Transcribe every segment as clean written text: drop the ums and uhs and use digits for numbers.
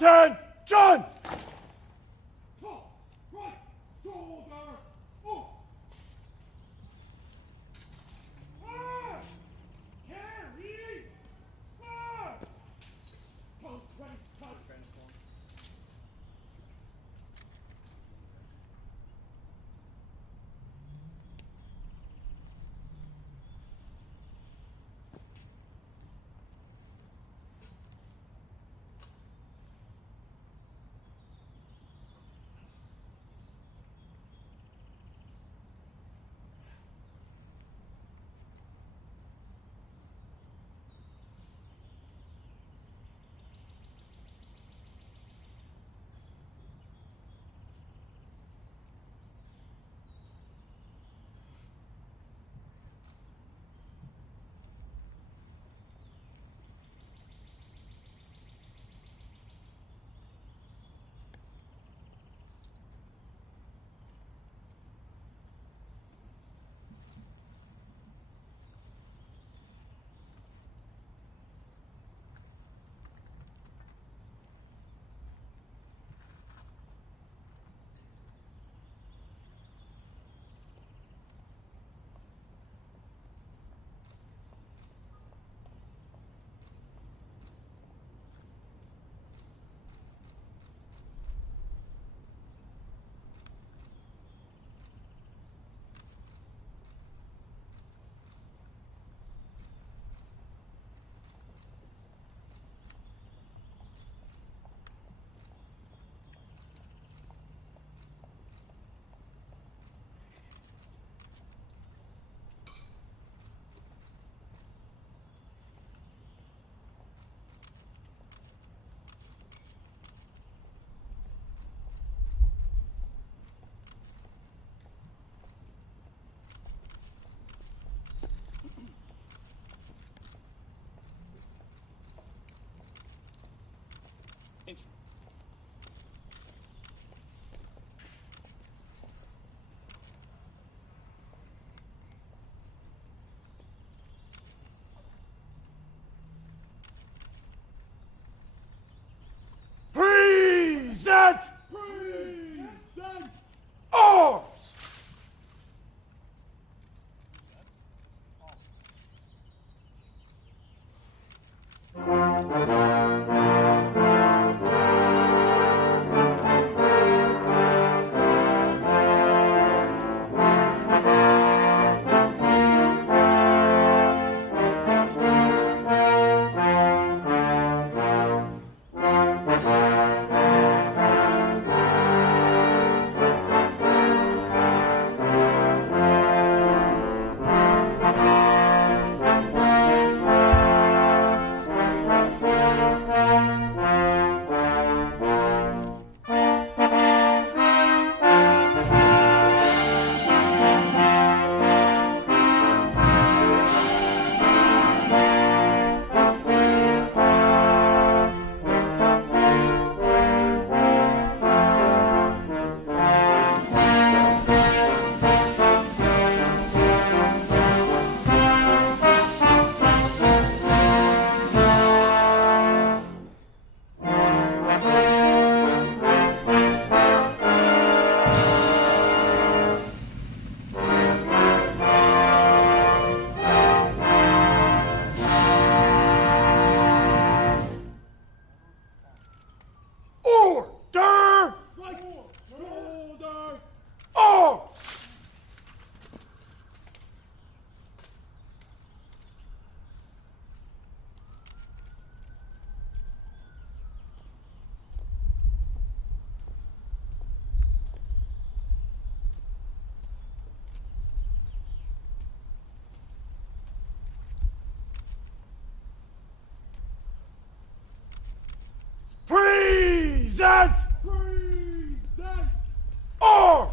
Attention! Top, right, shoulder, up. March! Carry! March! Post 20, post. Transform. Present! Present! Arms! Order! Right, shoulder, Arms! Present! present! Arms!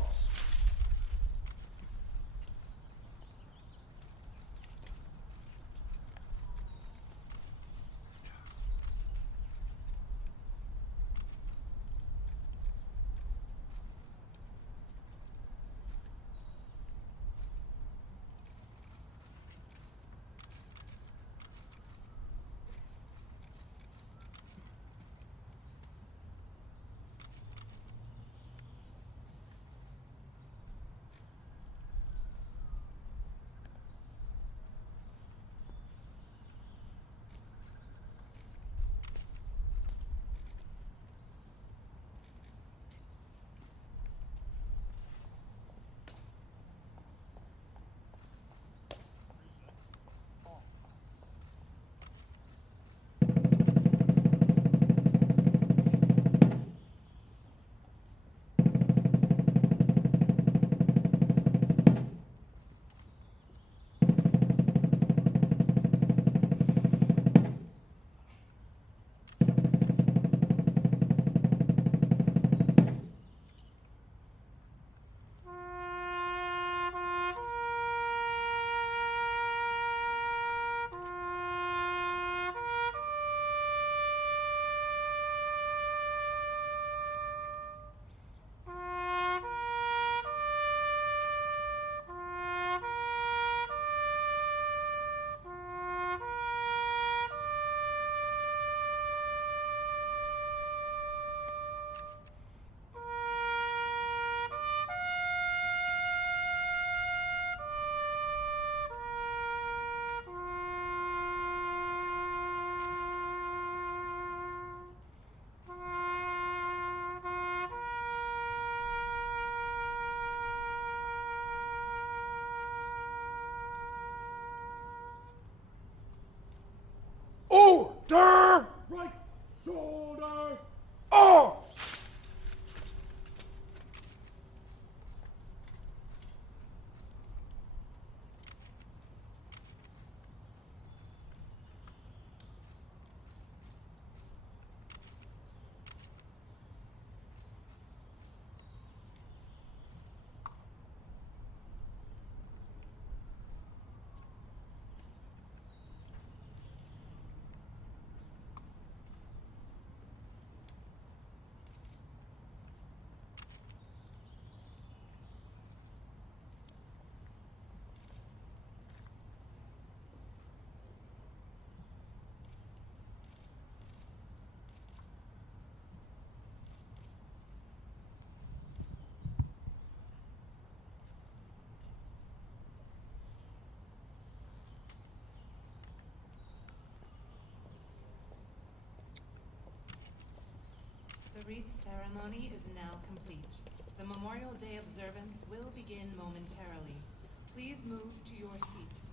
Order! Right shoulder. Arms! The wreath ceremony is now complete. The Memorial Day observance will begin momentarily. Please move to your seats.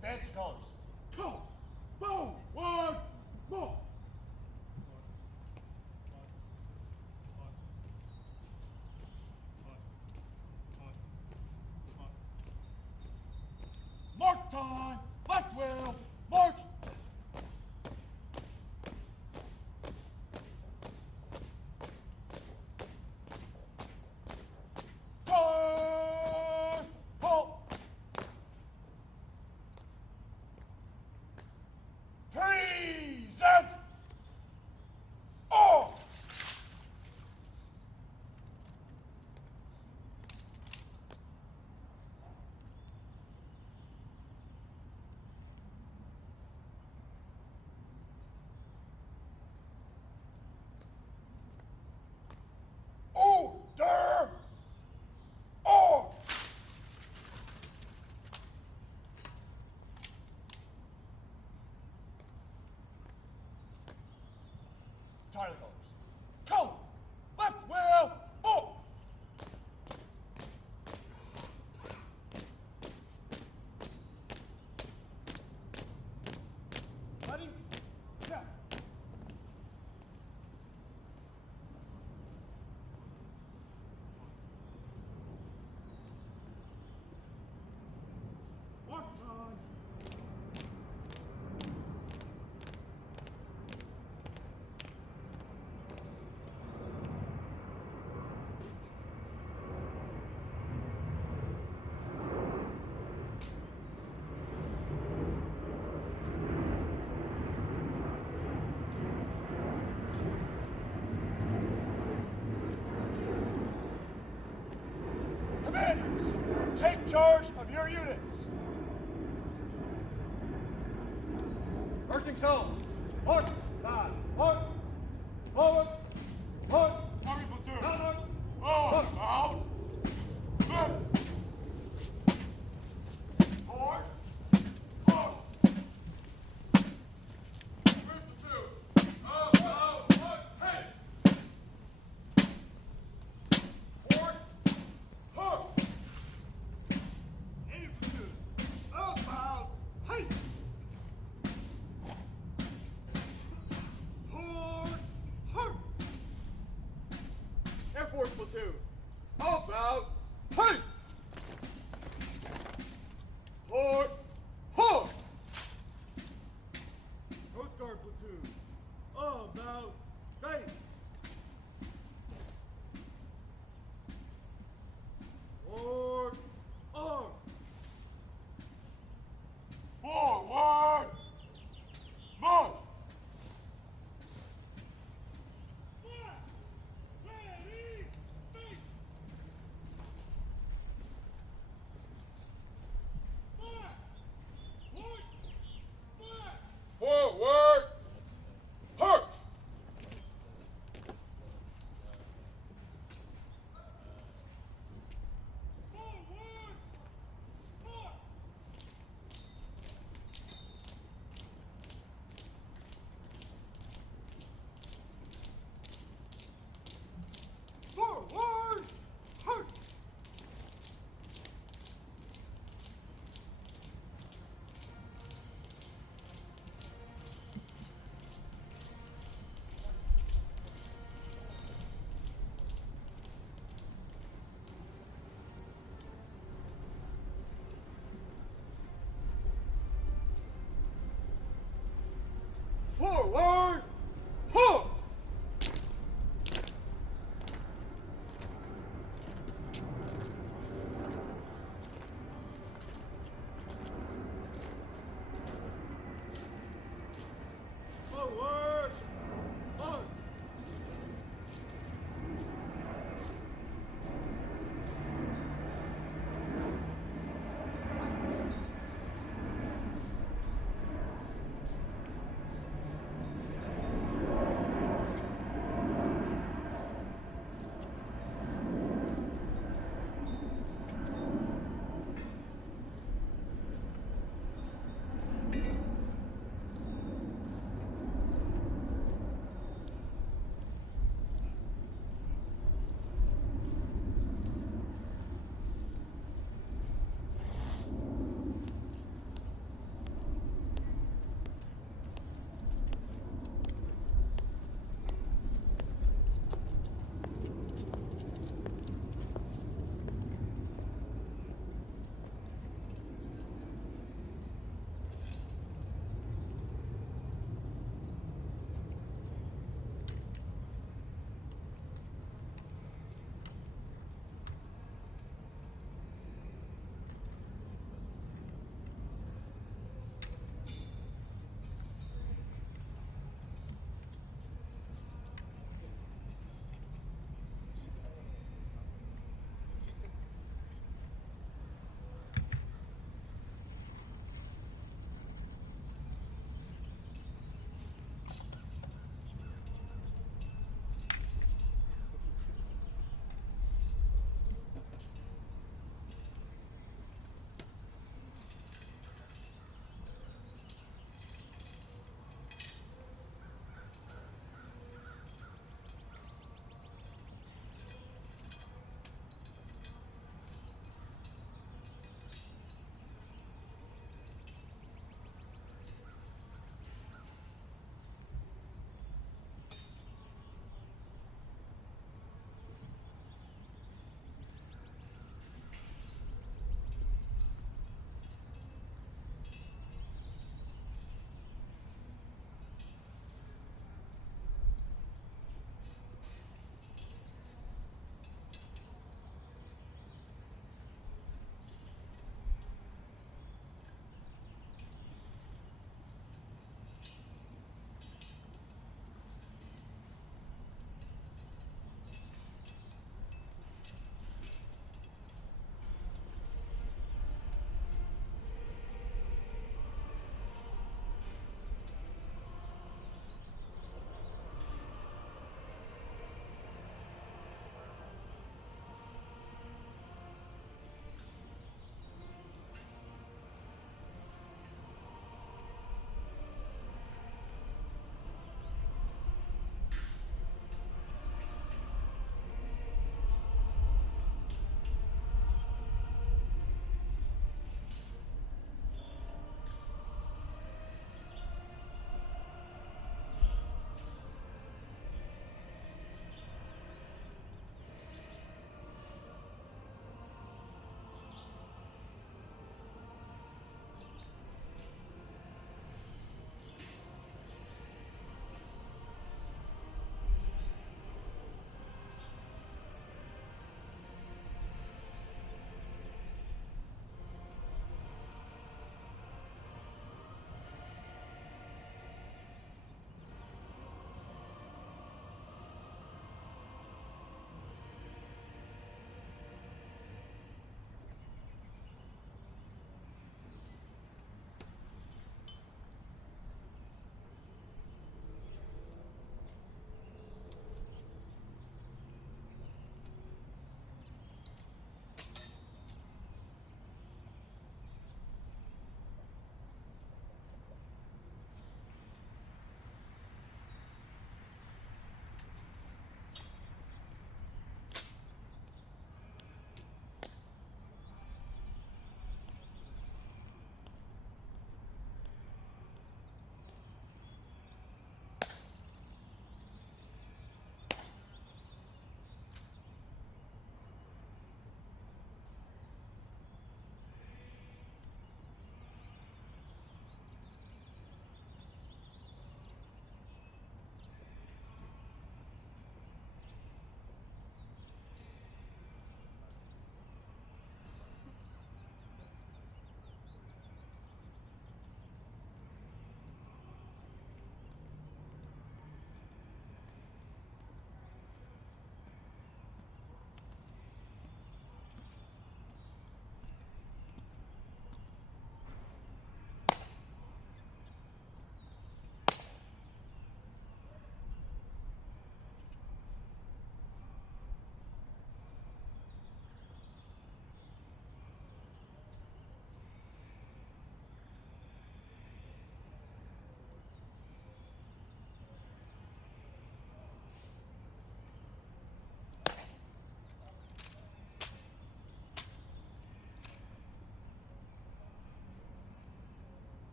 Bench goes. Come forward. More. Mark time. Left wheel. March. Turn. Halt. Present. Arms! Order! Arms! Charlie goes. Go! Left wheel! Move! Ready? Step. charge of your units. Marching tone. March. Side. March. Forward. March. Army platoon. Downward. On, out. Left. Forward. Forward. Move platoon. Out, out, hey. Forward. Forward. Aim platoon. Outbound. Haste. Forward. Hurt. Air Force platoon. Outbound. Haste.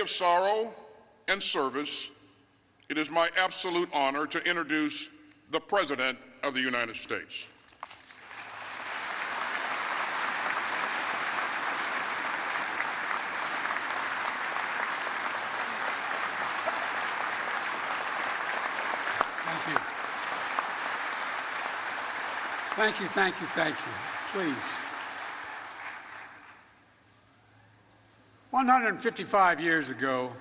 Of sorrow and service, it is my absolute honor to introduce the President of the United States. Thank you. Thank you, thank you, thank you. Please. 155 years ago,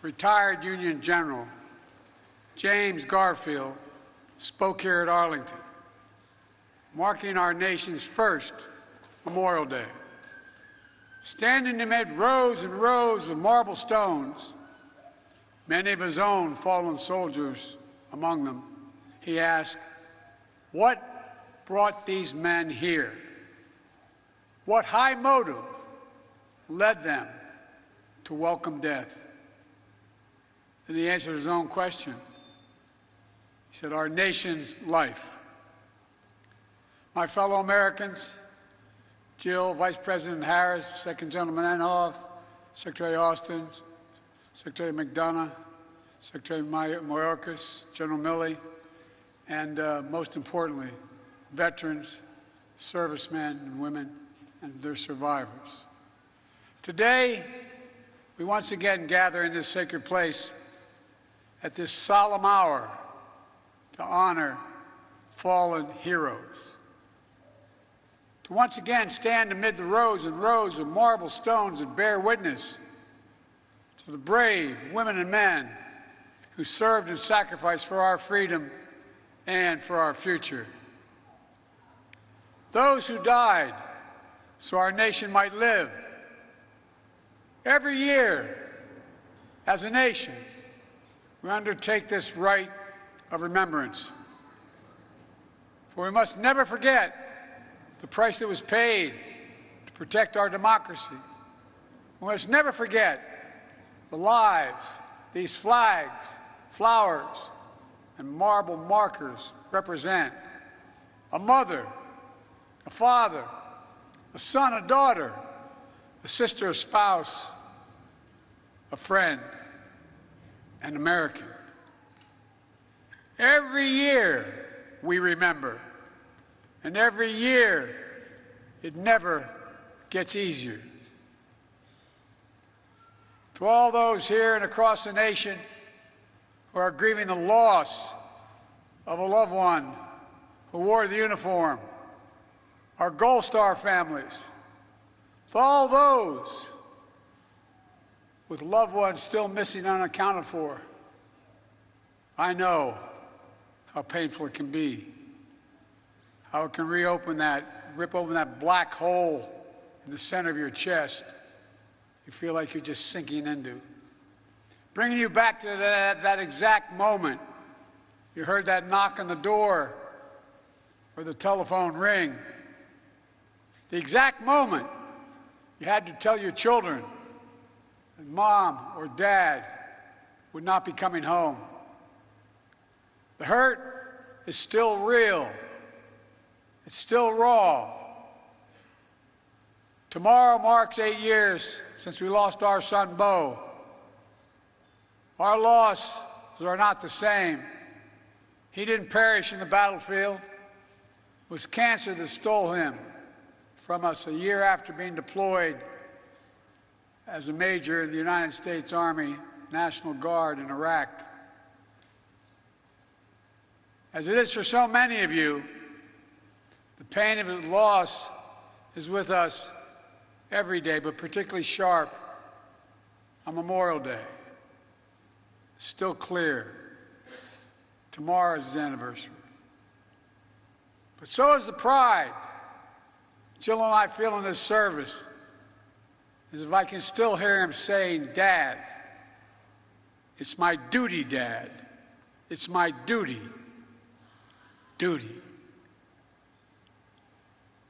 retired Union General James Garfield spoke here at Arlington, marking our nation's first Memorial Day. Standing amid rows and rows of marble stones, many of his own fallen soldiers among them, he asked, "What brought these men here? What high motive led them to welcome death?" Then he answered his own question. He said, "Our nation's life." My fellow Americans, Jill, Vice President Harris, Second Gentleman Inhofe, Secretary Austin, Secretary McDonough, Secretary Mayorkas, General Milley, and most importantly, veterans, servicemen and women, and their survivors. Today, we once again gather in this sacred place at this solemn hour to honor fallen heroes. To once again stand amid the rows and rows of marble stones that bear witness to the brave women and men who served and sacrificed for our freedom and for our future. Those who died so our nation might live. Every year, as a nation, we undertake this rite of remembrance. For we must never forget the price that was paid to protect our democracy. We must never forget the lives these flags, flowers, and marble markers represent. A mother, a father, a son, a daughter, a sister, a spouse, a friend, an American. Every year we remember, and every year it never gets easier. To all those here and across the nation who are grieving the loss of a loved one who wore the uniform, our Gold Star families, to all those with loved ones still missing and unaccounted for, I know how painful it can be, how it can rip open that black hole in the center of your chest you feel like you're just sinking into. Bringing you back to that exact moment you heard that knock on the door or the telephone ring. The exact moment you had to tell your children that mom or dad would not be coming home. The hurt is still real. It's still raw. Tomorrow marks 8 years since we lost our son, Bo. Our losses are not the same. He didn't perish in the battlefield. It was cancer that stole him from us a year after being deployed as a major in the United States Army National Guard in Iraq. As it is for so many of you, the pain of his loss is with us every day, but particularly sharp on Memorial Day. Still clear. Tomorrow is his anniversary. But so is the pride Jill and I feel in this service, as if I can still hear him saying, "Dad, it's my duty, Dad. It's my duty. Duty."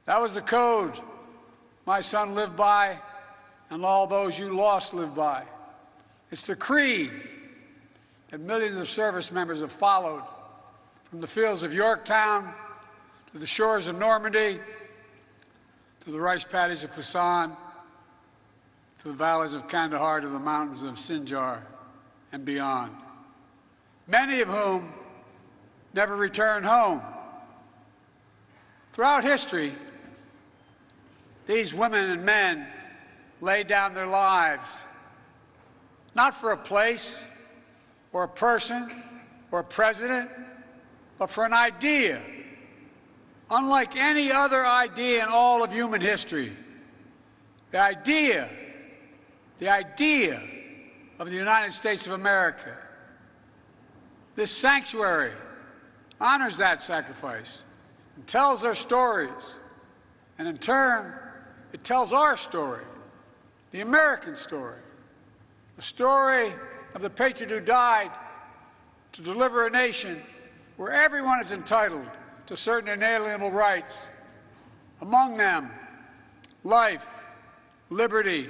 That was the code my son lived by, and all those you lost lived by. It's the creed that millions of service members have followed, from the fields of Yorktown to the shores of Normandy, to the rice paddies of Pusan, to the valleys of Kandahar, to the mountains of Sinjar and beyond, many of whom never returned home. Throughout history, these women and men laid down their lives, not for a place or a person or a president, but for an idea, unlike any other idea in all of human history. The idea of the United States of America. This sanctuary honors that sacrifice and tells their stories. And in turn, it tells our story, the American story, the story of the patriot who died to deliver a nation where everyone is entitled to certain inalienable rights, among them life, liberty,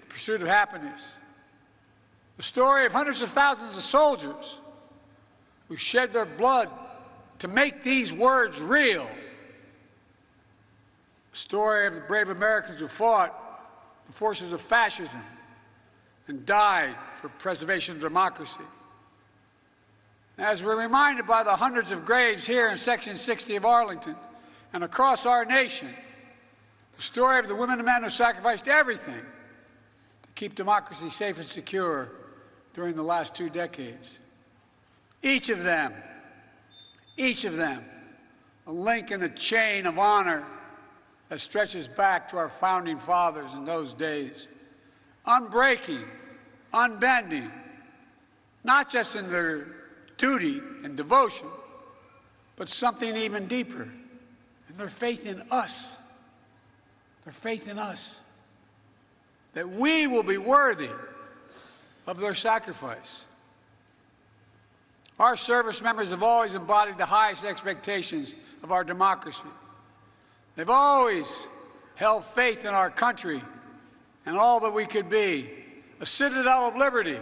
the pursuit of happiness. The story of hundreds of thousands of soldiers who shed their blood to make these words real. The story of the brave Americans who fought the forces of fascism and died for preservation of democracy. As we're reminded by the hundreds of graves here in Section 60 of Arlington and across our nation, the story of the women and men who sacrificed everything to keep democracy safe and secure during the last 2 decades. Each of them, a link in the chain of honor that stretches back to our founding fathers in those days. Unbreaking, unbending, not just in their duty and devotion, but something even deeper, and their faith in us. Their faith in us, that we will be worthy of their sacrifice. Our service members have always embodied the highest expectations of our democracy. They've always held faith in our country and all that we could be, a citadel of liberty,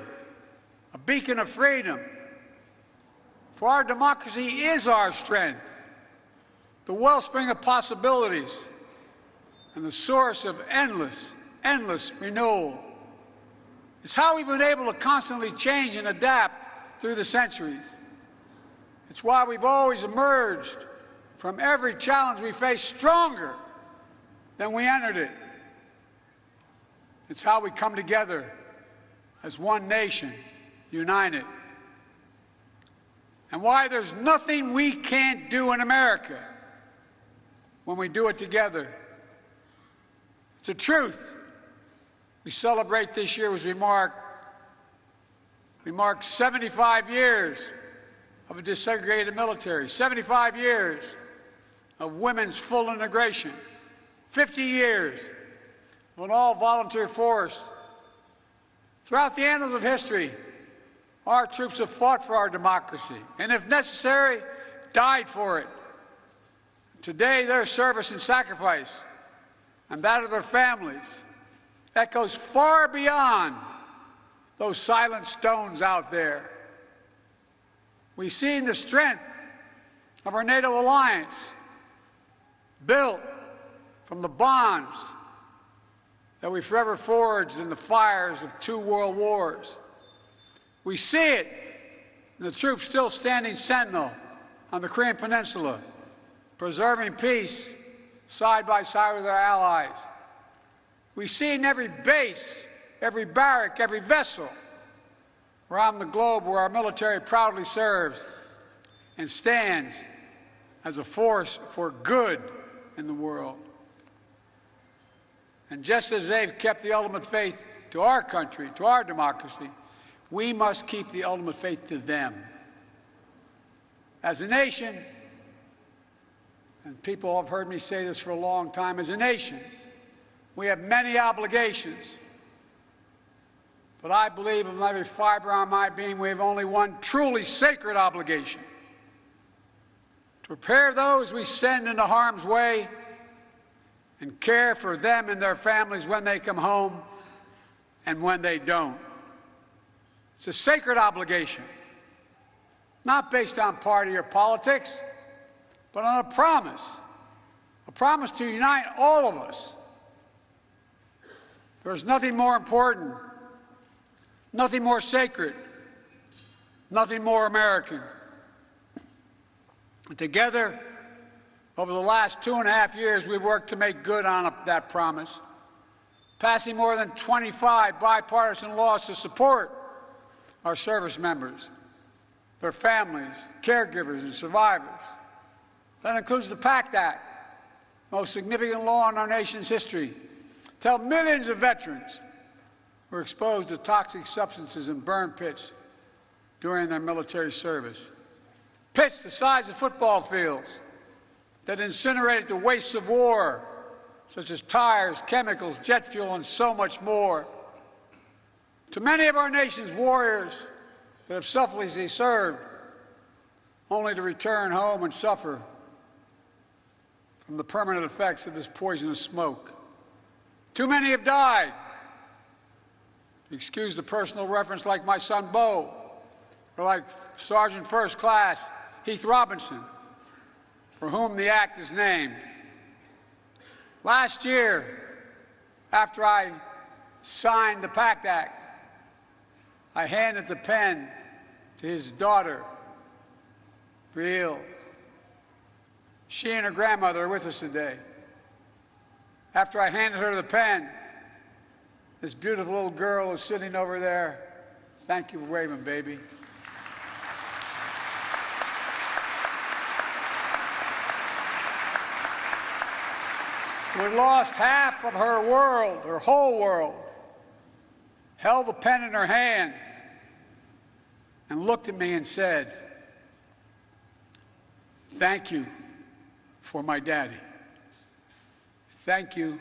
a beacon of freedom. For our democracy is our strength, the wellspring of possibilities, and the source of endless renewal. It's how we've been able to constantly change and adapt through the centuries. It's why we've always emerged from every challenge we face stronger than we entered it. It's how we come together as one nation, united. And why there's nothing we can't do in America when we do it together. It's a truth. We celebrate this year as we mark 75 years of a desegregated military, 75 years of women's full integration, 50 years of an all-volunteer force. Throughout the annals of history, our troops have fought for our democracy, and if necessary, died for it. Today, their service and sacrifice, and that of their families, echoes far beyond those silent stones out there. We've seen the strength of our NATO alliance, built from the bonds that we forever forged in the fires of 2 world wars. We see it in the troops still standing sentinel on the Korean Peninsula, preserving peace side by side with our allies. We see in every base, every barrack, every vessel around the globe where our military proudly serves and stands as a force for good in the world. And just as they've kept the ultimate faith to our country, to our democracy, we must keep the ultimate faith to them. As a nation, and people have heard me say this for a long time, as a nation, we have many obligations. But I believe in every fiber of my being, we have only one truly sacred obligation: to prepare those we send into harm's way and care for them and their families when they come home and when they don't. It's a sacred obligation, not based on party or politics, but on a promise to unite all of us There's nothing more important, nothing more sacred, nothing more American. Together, over the last 2.5 years, we've worked to make good on that promise, passing more than 25 bipartisan laws to support our service members, their families, caregivers, and survivors. That includes the PACT Act, the most significant law in our nation's history, to help millions of veterans who were exposed to toxic substances in burn pits during their military service. Pits the size of football fields that incinerated the wastes of war, such as tires, chemicals, jet fuel, and so much more. To many of our nation's warriors that have selflessly served, only to return home and suffer from the permanent effects of this poisonous smoke. Too many have died. Excuse the personal reference, like my son Bo, or like Sergeant First Class Heath Robinson, for whom the act is named. Last year, after I signed the PACT Act, I handed the pen to his daughter, Brielle. She and her grandmother are with us today. After I handed her the pen, this beautiful little girl is sitting over there. Thank you for waving, baby. We lost half of her world, her whole world, held the pen in her hand, and looked at me and said, "Thank you for my daddy. Thank you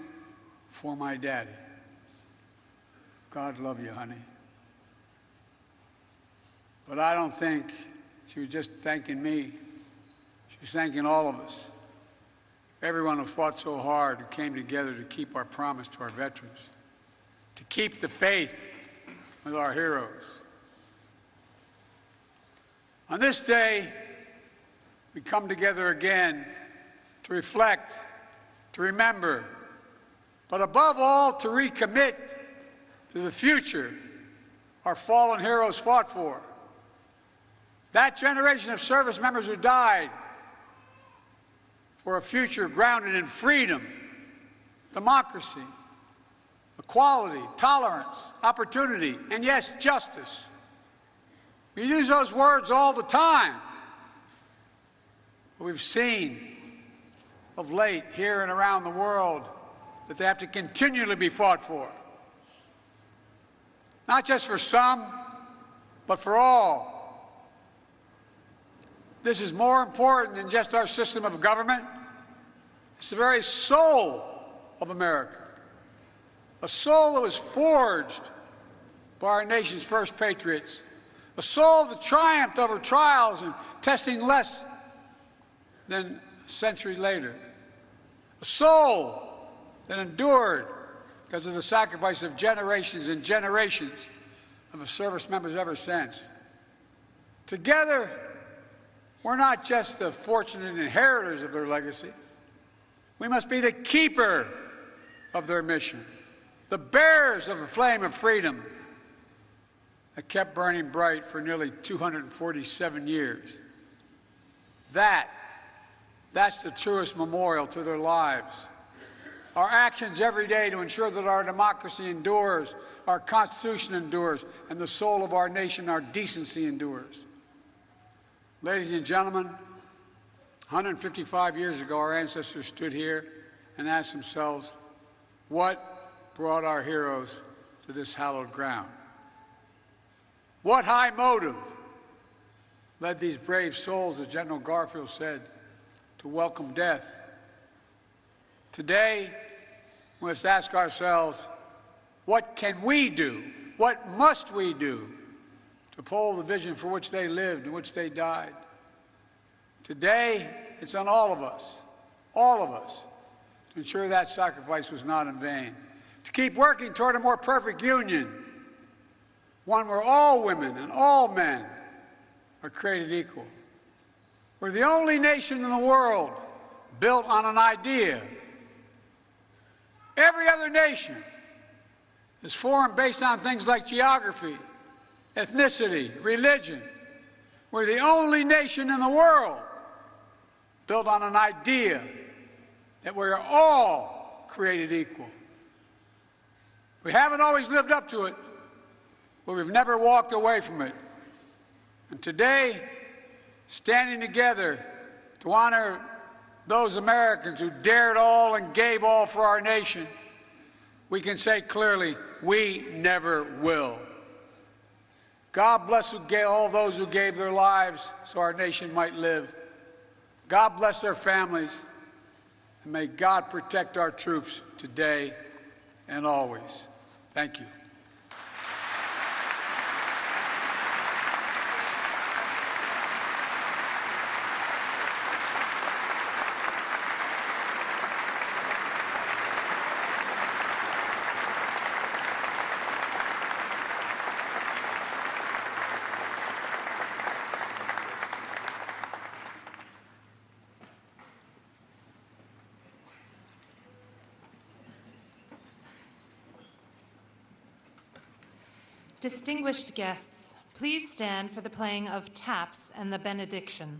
for my daddy." God love you, honey. But I don't think she was just thanking me. She was thanking all of us. Everyone who fought so hard, who came together to keep our promise to our veterans, to keep the faith with our heroes. On this day, we come together again to reflect, to remember, but above all, to recommit to the future our fallen heroes fought for. That generation of service members who died for a future grounded in freedom, democracy, equality, tolerance, opportunity, and yes, justice. We use those words all the time. But we've seen of late, here and around the world, that they have to continually be fought for. Not just for some, but for all. This is more important than just our system of government. It's the very soul of America, a soul that was forged by our nation's first patriots, a soul that triumphed over trials and testing less than a century later, a soul that endured because of the sacrifice of generations and generations of service members ever since. Together, we're not just the fortunate inheritors of their legacy. We must be the keeper of their mission, the bearers of the flame of freedom that kept burning bright for nearly 247 years. That's the truest memorial to their lives. Our actions every day to ensure that our democracy endures, our Constitution endures, and the soul of our nation, our decency, endures. Ladies and gentlemen, 155 years ago, our ancestors stood here and asked themselves, what brought our heroes to this hallowed ground? What high motive led these brave souls, as General Garfield said, to welcome death? Today, we must ask ourselves, what can we do? What must we do to uphold the vision for which they lived and which they died? Today, it's on all of us, to ensure that sacrifice was not in vain, to keep working toward a more perfect union, one where all women and all men are created equal. We're the only nation in the world built on an idea. Every other nation is formed based on things like geography, ethnicity, religion. We're the only nation in the world built on an idea that we're all created equal. We haven't always lived up to it, but we've never walked away from it. And today, standing together to honor those Americans who dared all and gave all for our nation, we can say clearly, we never will. God bless all those who gave their lives so our nation might live. God bless their families, and may God protect our troops today and always. Thank you. Distinguished guests, please stand for the playing of taps and the benediction.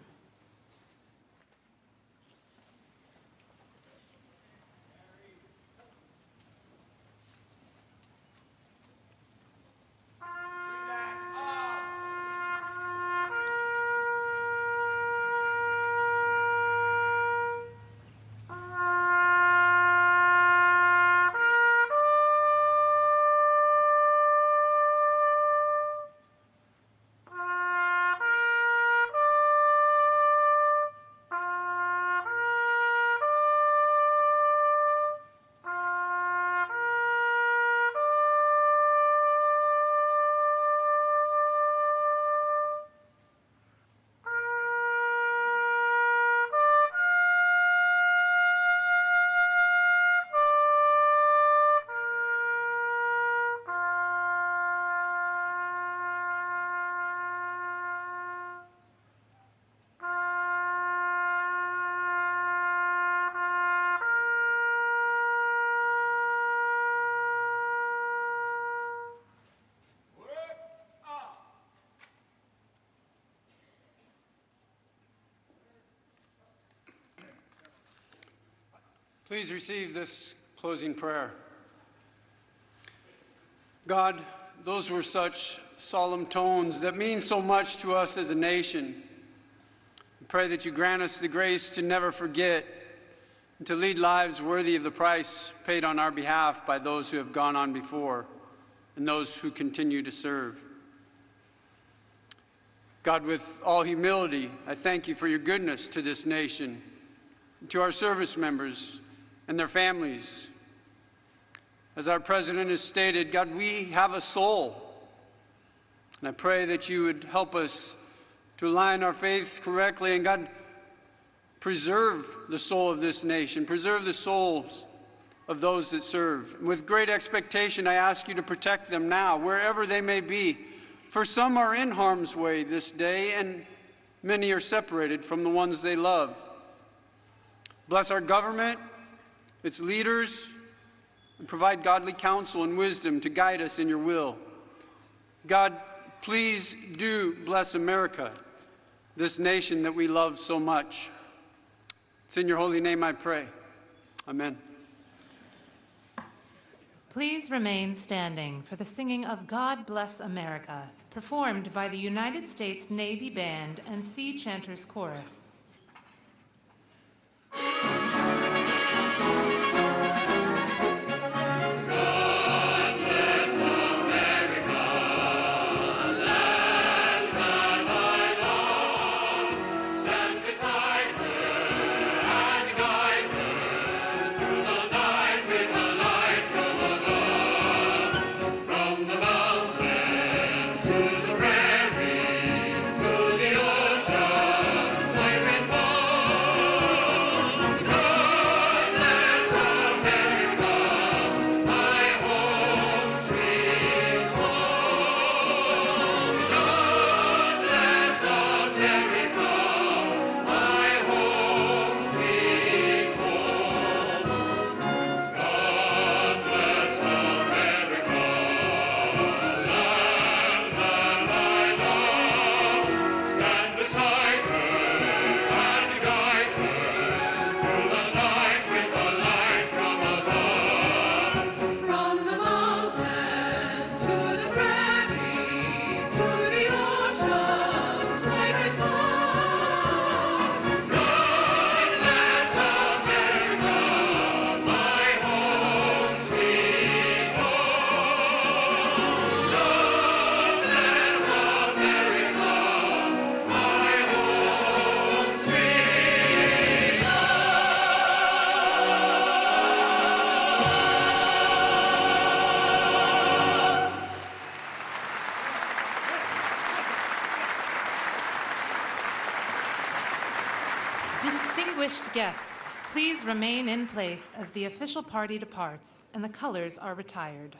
Please receive this closing prayer. God, those were such solemn tones that mean so much to us as a nation. I pray that you grant us the grace to never forget and to lead lives worthy of the price paid on our behalf by those who have gone on before and those who continue to serve. God, with all humility, I thank you for your goodness to this nation, to our service members and their families. As our president has stated, God, we have a soul. And I pray that you would help us to align our faith correctly. And God, preserve the soul of this nation. Preserve the souls of those that serve. And with great expectation, I ask you to protect them now, wherever they may be. For some are in harm's way this day, and many are separated from the ones they love. Bless our government, its leaders, and provide godly counsel and wisdom to guide us in your will. God, please do bless America, this nation that we love so much. It's in your holy name I pray. Amen. Please remain standing for the singing of God Bless America, performed by the United States Navy Band and Sea Chanters Chorus. To the ocean, wide with Distinguished guests, please remain in place as the official party departs and the colors are retired.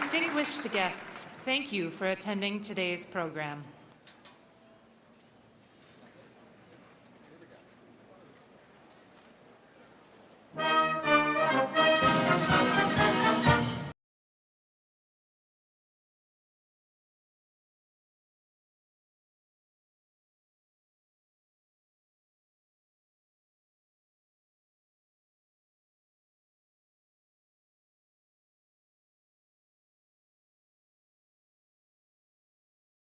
Distinguished guests, thank you for attending today's program.